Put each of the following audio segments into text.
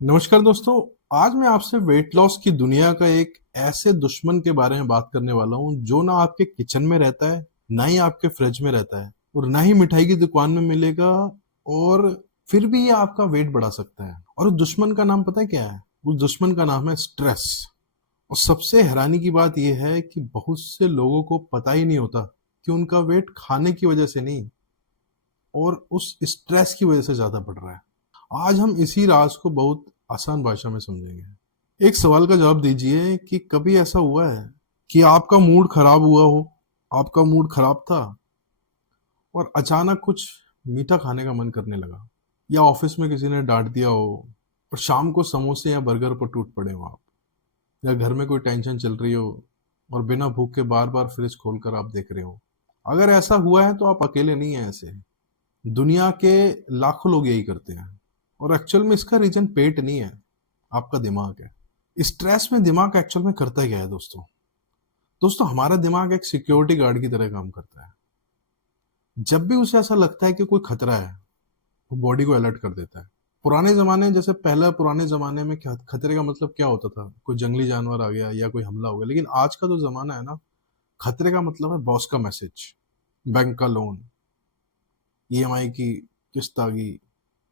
नमस्कार दोस्तों। आज मैं आपसे वेट लॉस की दुनिया का एक ऐसे दुश्मन के बारे में बात करने वाला हूँ जो ना आपके किचन में रहता है, ना ही आपके फ्रिज में रहता है और ना ही मिठाई की दुकान में मिलेगा। और फिर भी ये आपका वेट बढ़ा सकता है। और उस दुश्मन का नाम पता है क्या है? उस दुश्मन का नाम है स्ट्रेस। और सबसे हैरानी की बात यह है कि बहुत से लोगों को पता ही नहीं होता कि उनका वेट खाने की वजह से नहीं और उस स्ट्रेस की वजह से ज्यादा बढ़ रहा है। आज हम इसी राज को बहुत आसान भाषा में समझेंगे। एक सवाल का जवाब दीजिए कि कभी ऐसा हुआ है कि आपका मूड खराब हुआ हो, आपका मूड खराब था और अचानक कुछ मीठा खाने का मन करने लगा, या ऑफिस में किसी ने डांट दिया हो और शाम को समोसे या बर्गर पर टूट पड़े हो आप, या घर में कोई टेंशन चल रही हो और बिना भूख के बार बार फ्रिज खोलकर आप देख रहे हो। अगर ऐसा हुआ है तो आप अकेले नहीं हैं। ऐसे दुनिया के लाखों लोग यही करते हैं। और एक्चुअल में इसका रीजन पेट नहीं है, आपका दिमाग है। स्ट्रेस में दिमाग एक्चुअल में करता क्या है दोस्तों? दोस्तों, हमारा दिमाग एक सिक्योरिटी गार्ड की तरह काम करता है। जब भी उसे ऐसा लगता है कि कोई खतरा है, वो बॉडी को अलर्ट कर देता है। पुराने जमाने जैसे पहला पुराने जमाने में क्या खतरे का मतलब क्या होता था? कोई जंगली जानवर आ गया या कोई हमला हो गया। लेकिन आज का जो जमाना है ना, खतरे का मतलब है बॉस का मैसेज, बैंक का लोन, ईएमआई की किस्त आ गई,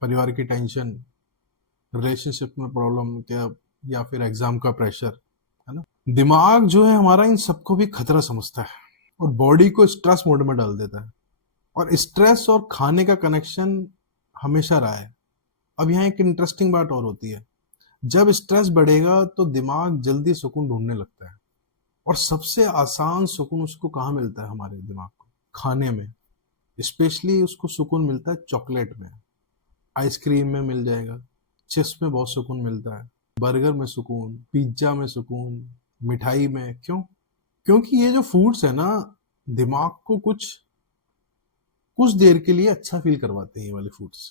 परिवार की टेंशन, रिलेशनशिप में प्रॉब्लम क्या, या फिर एग्जाम का प्रेशर, है ना। दिमाग जो है हमारा इन सबको भी खतरा समझता है और बॉडी को स्ट्रेस मोड में डाल देता है। और स्ट्रेस और खाने का कनेक्शन हमेशा रहा है। अब यहाँ एक इंटरेस्टिंग बात और होती है। जब स्ट्रेस बढ़ेगा तो दिमाग जल्दी सुकून ढूंढने लगता है। और सबसे आसान सुकून उसको कहाँ मिलता है? हमारे दिमाग को खाने में। स्पेशली उसको सुकून मिलता है चॉकलेट में, आइसक्रीम में मिल जाएगा, चिप्स में बहुत सुकून मिलता है, बर्गर में सुकून, पिज्जा में सुकून, मिठाई में। क्यों? क्योंकि ये जो फूड्स है ना, दिमाग को कुछ कुछ देर के लिए अच्छा फील करवाते हैं। ये वाले फूड्स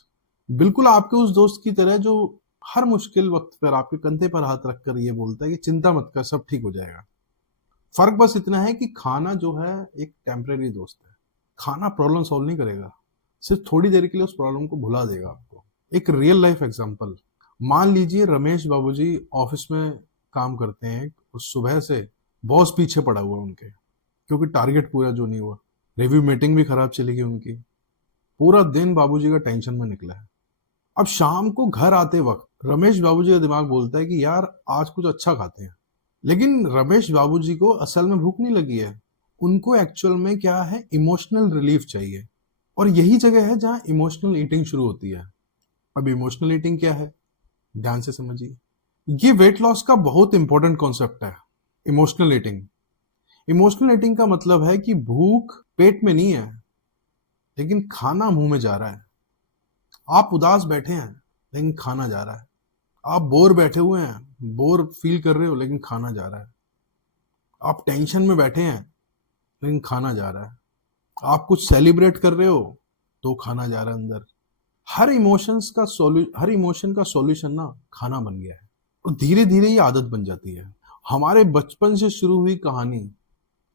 बिल्कुल आपके उस दोस्त की तरह जो हर मुश्किल वक्त पर आपके कंधे पर हाथ रखकर ये बोलता है कि चिंता मत कर, सब ठीक हो जाएगा। फर्क बस इतना है कि खाना जो है एक टेम्परेरी दोस्त है। खाना प्रॉब्लम सॉल्व नहीं करेगा, सिर्फ थोड़ी देर के लिए उस प्रॉब्लम को भुला देगा आपको। एक रियल लाइफ एग्जांपल, मान लीजिए रमेश बाबूजी ऑफिस में काम करते हैं और सुबह से बॉस पीछे पड़ा हुआ है उनके, क्योंकि टारगेट पूरा जो नहीं हुआ, रिव्यू मीटिंग भी खराब चलेगी उनकी। पूरा दिन बाबूजी का टेंशन में निकला है। अब शाम को घर आते वक्त रमेश बाबूजी का दिमाग बोलता है कि यार आज कुछ अच्छा खाते हैं। लेकिन रमेश बाबूजी को असल में भूख नहीं लगी है। उनको एक्चुअल में क्या है, इमोशनल रिलीफ चाहिए। और यही जगह है जहां इमोशनल ईटिंग शुरू होती है। अब इमोशनल ईटिंग क्या है, ध्यान से समझिए। ये वेट लॉस का बहुत इंपॉर्टेंट कॉन्सेप्ट है, इमोशनल ईटिंग। इमोशनल ईटिंग का मतलब है कि भूख पेट में नहीं है, लेकिन खाना मुंह में जा रहा है। आप उदास बैठे हैं लेकिन खाना जा रहा है। आप बोर बैठे हुए हैं, बोर फील कर रहे हो, लेकिन खाना जा रहा है। आप टेंशन में बैठे हैं लेकिन खाना जा रहा है। आप कुछ सेलिब्रेट कर रहे हो तो खाना जा रहा है अंदर। हर इमोशन का सॉल्यूशन ना खाना बन गया है। और धीरे धीरे ये आदत बन जाती है। हमारे बचपन से शुरू हुई कहानी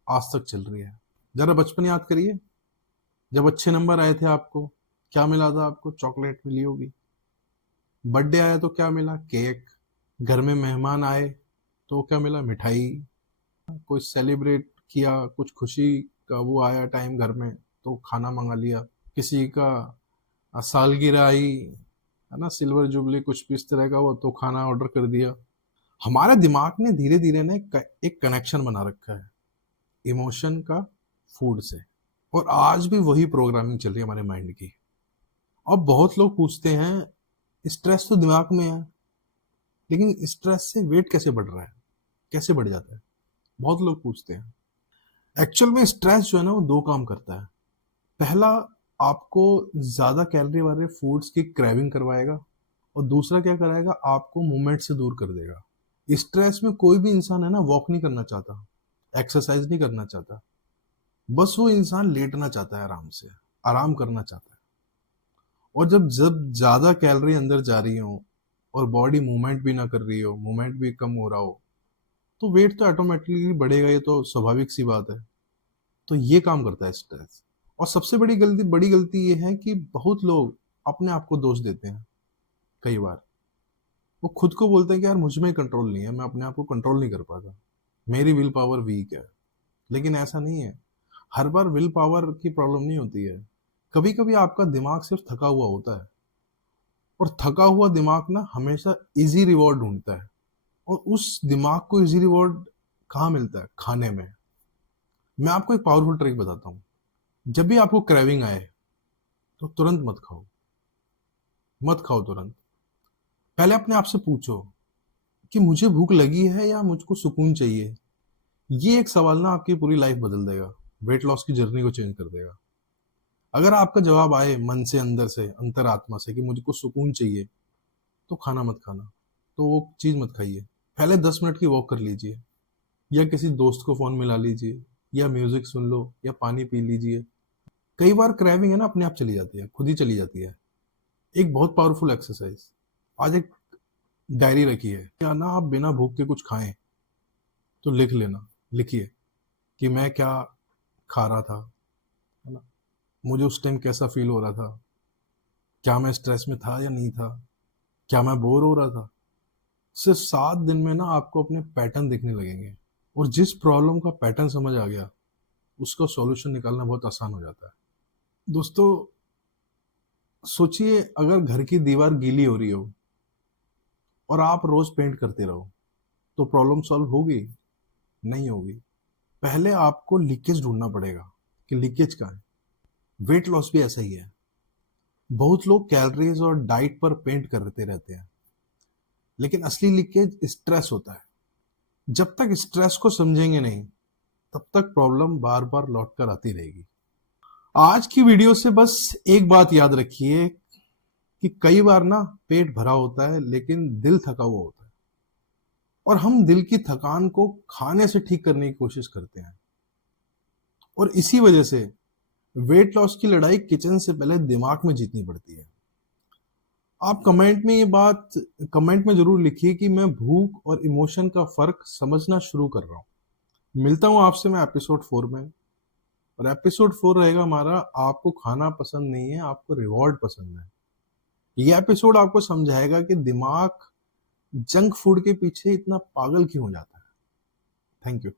आज तक चल रही है। जरा बचपन याद करिए। जब अच्छे नंबर आए थे आपको क्या मिला था? आपको चॉकलेट मिली होगी। बर्थडे आया तो क्या मिला? केक। घर में मेहमान आए तो क्या मिला? मिठाई। कोई सेलिब्रेट किया, कुछ खुशी का वो आया टाइम घर में, तो खाना मंगा लिया। किसी का सालगिरह आई, है ना, सिल्वर जुबली, कुछ भी इस तरह का हो तो खाना ऑर्डर कर दिया। हमारे दिमाग ने धीरे धीरे ना एक कनेक्शन बना रखा है इमोशन का फूड से। और आज भी वही प्रोग्रामिंग चल रही है हमारे माइंड की। अब बहुत लोग पूछते हैं स्ट्रेस तो दिमाग में है, लेकिन स्ट्रेस से वेट कैसे बढ़ रहा है, कैसे बढ़ जाता है? बहुत लोग पूछते हैं। एक्चुअल में स्ट्रेस जो है ना, वो दो काम करता है। पहला, आपको ज्यादा कैलोरी वाले फूड्स की क्रेविंग करवाएगा। और दूसरा क्या कराएगा, आपको मूवमेंट से दूर कर देगा। स्ट्रेस में कोई भी इंसान है ना, वॉक नहीं करना चाहता, एक्सरसाइज नहीं करना चाहता। बस वो इंसान लेटना चाहता है, आराम से आराम करना चाहता है। और जब जब ज्यादा कैलोरी अंदर जा रही हो और बॉडी मूवमेंट भी ना कर रही हो, मूवमेंट भी कम हो रहा हो, तो वेट तो ऑटोमेटिकली बढ़ेगा। ये तो स्वाभाविक सी बात है। तो ये काम करता है स्ट्रेस। और सबसे बड़ी गलती ये है कि बहुत लोग अपने आप को दोष देते हैं कई बार। वो खुद को बोलते हैं कि यार मुझ में कंट्रोल नहीं है, मैं अपने आप को कंट्रोल नहीं कर पाता, मेरी विल पावर वीक है। लेकिन ऐसा नहीं है, हर बार विल पावर की प्रॉब्लम नहीं होती है। कभी कभी आपका दिमाग सिर्फ थका हुआ होता है, और थका हुआ दिमाग ना हमेशा इजी रिवॉर्ड ढूंढता है। और उस दिमाग को इजी रिवॉर्ड कहाँ मिलता है? खाने में। मैं आपको एक पावरफुल ट्रिक बताता हूँ। जब भी आपको क्रेविंग आए तो तुरंत मत खाओ, मत खाओ तुरंत। पहले अपने आप से पूछो कि मुझे भूख लगी है या मुझको सुकून चाहिए। ये एक सवाल ना आपकी पूरी लाइफ बदल देगा, वेट लॉस की जर्नी को चेंज कर देगा। अगर आपका जवाब आए मन से, अंदर से, अंतरात्मा से कि मुझको सुकून चाहिए, तो खाना मत खाना, तो वो चीज मत खाइए। पहले 10 मिनट की वॉक कर लीजिए, या किसी दोस्त को फोन मिला लीजिए, या म्यूजिक सुन लो, या पानी पी लीजिए। कई बार क्रेविंग है ना अपने आप चली जाती है, खुद ही चली जाती है। एक बहुत पावरफुल एक्सरसाइज, आज एक डायरी रखी है, या ना आप बिना भूख के कुछ खाएं तो लिख लेना। लिखिए कि मैं क्या खा रहा था, है ना, मुझे उस टाइम कैसा फील हो रहा था, क्या मैं स्ट्रेस में था या नहीं था, क्या मैं बोर हो रहा था। सिर्फ 7 दिन में ना आपको अपने पैटर्न दिखने लगेंगे, और जिस प्रॉब्लम का पैटर्न समझ आ गया, उसका सॉल्यूशन निकालना बहुत आसान हो जाता है। दोस्तों, सोचिए अगर घर की दीवार गीली हो रही हो और आप रोज पेंट करते रहो, तो प्रॉब्लम सॉल्व होगी? नहीं होगी। पहले आपको लीकेज ढूंढना पड़ेगा कि लीकेज कहाँ है। वेट लॉस भी ऐसा ही है। बहुत लोग कैलोरीज और डाइट पर पेंट करते रहते हैं, लेकिन असली लीकेज स्ट्रेस होता है। जब तक स्ट्रेस को समझेंगे नहीं, तब तक प्रॉब्लम बार बार लौट कर आती रहेगी। आज की वीडियो से बस एक बात याद रखिए कि कई बार ना पेट भरा होता है लेकिन दिल थका हुआ होता है, और हम दिल की थकान को खाने से ठीक करने की कोशिश करते हैं। और इसी वजह से वेट लॉस की लड़ाई किचन से पहले दिमाग में जीतनी पड़ती है। आप कमेंट में जरूर लिखिए कि मैं भूख और इमोशन का फर्क समझना शुरू कर रहा हूँ। मिलता हूँ आपसे मैं एपिसोड 4 में। और एपिसोड 4 रहेगा हमारा, आपको खाना पसंद नहीं है, आपको रिवॉर्ड पसंद है। ये एपिसोड आपको समझाएगा कि दिमाग जंक फूड के पीछे इतना पागल क्यों हो जाता है। Thank you.